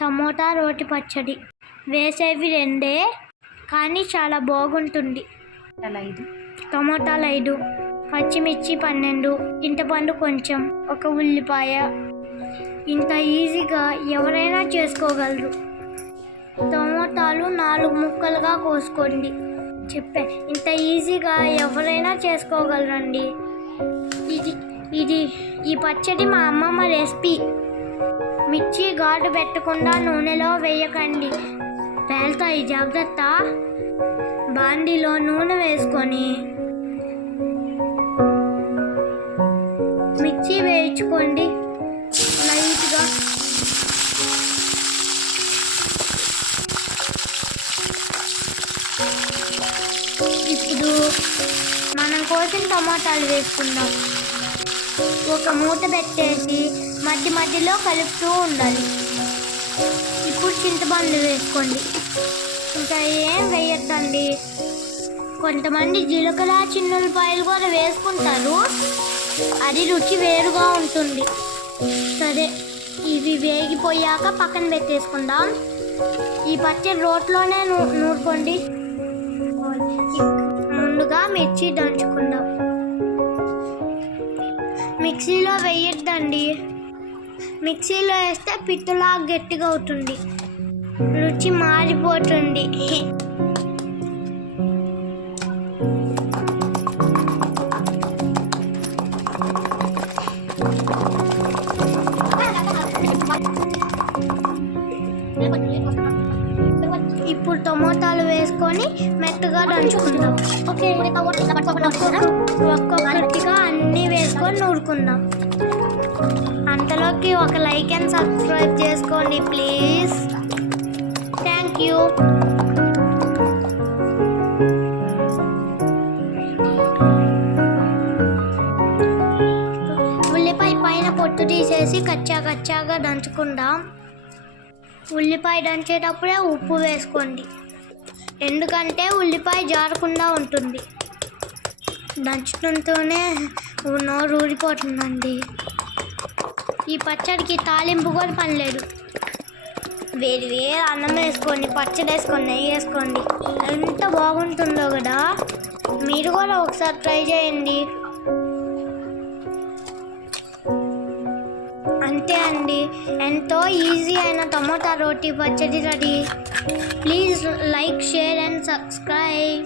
Tomato రోటి పచ్చడి. వేసేవి 2 కానీ చాలా బాగుంటుంది. టమోటాలు 5, పచ్చిమిర్చి 12, చింతపండు కొంచెం, 1 ఉల్లిపాయ. ఇంత ఈజీగా ఎవరైనా చేసుకోగలరు. టమోటాలు 4 ముక్కలుగా కోసుకోండి. ఇంత ఈజీగా ఎవరైనా చేసుకోగలరండి. ఈ పచ్చడి మా అమ్మమ్మ రెసిపీ. మిర్చి ఘాటు పెట్టకుండా నూనెలో వేయకండి, పేలుతాయి, జాగ్రత్త. బాండీలో నూనె వేసుకొని మిర్చి వేయించుకోండి లైట్గా. ఇప్పుడు మనం కోసిన టమాటాలు వేసుకుందాం. ఒక మూత పెట్టేసి మధ్యలో కలుపుతూ ఉండాలి. ఇప్పుడు చింతపండు వేసుకోండి. ఇంకా ఏం వేయద్దండి. కొంతమంది జీలకర్ర, చిన్నులపాయలు కూడా వేసుకుంటారు, అది రుచి వేరుగా ఉంటుంది. సరే, ఇవి వేగిపోయాక పక్కన పెట్టేసుకుందాం. ఈ పచ్చడి రోట్లోనే నూరుకోండి. ముందుగా మిర్చి దంచుకుందాం. మిక్సీలో వేయద్దండి, మిక్సీలో వేస్తే పిట్టులా గట్టిగా అవుతుంది, రుచి మారిపోతుంది. ఇప్పుడు టమోటాలు వేసుకొని మెత్తగా దంచుకుందాం. ఒక్కొక్కటిగా అన్నీ వేసుకొని నూరుకుందాం. అంతలోకి ఒక లైక్ అండ్ సబ్స్క్రైబ్ చేసుకోండి ప్లీజ్. Thank you. ఉల్లిపాయ పైన పొట్టు తీసేసి కచ్చాగా దంచుకుందాం. ఉల్లిపాయ దంచేటప్పుడే ఉప్పు వేసుకోండి, ఎందుకంటే ఉల్లిపాయ జారకుండా ఉంటుంది. దంచడంతోనే నోరు ఊరిపోతుందండి. ఈ పచ్చడికి తాలింపు కూడా పని లేదు. వేడి అన్నం వేసుకోండి, పచ్చడి వేసుకోండి, నెయ్యి వేసుకోండి, ఎంత బాగుంటుందో కదా. మీరు కూడా ఒకసారి ట్రై చేయండి. అంతే అండి, ఎంతో ఈజీ అయిన టమోటా రోటి పచ్చడి ready. Please like, share and subscribe.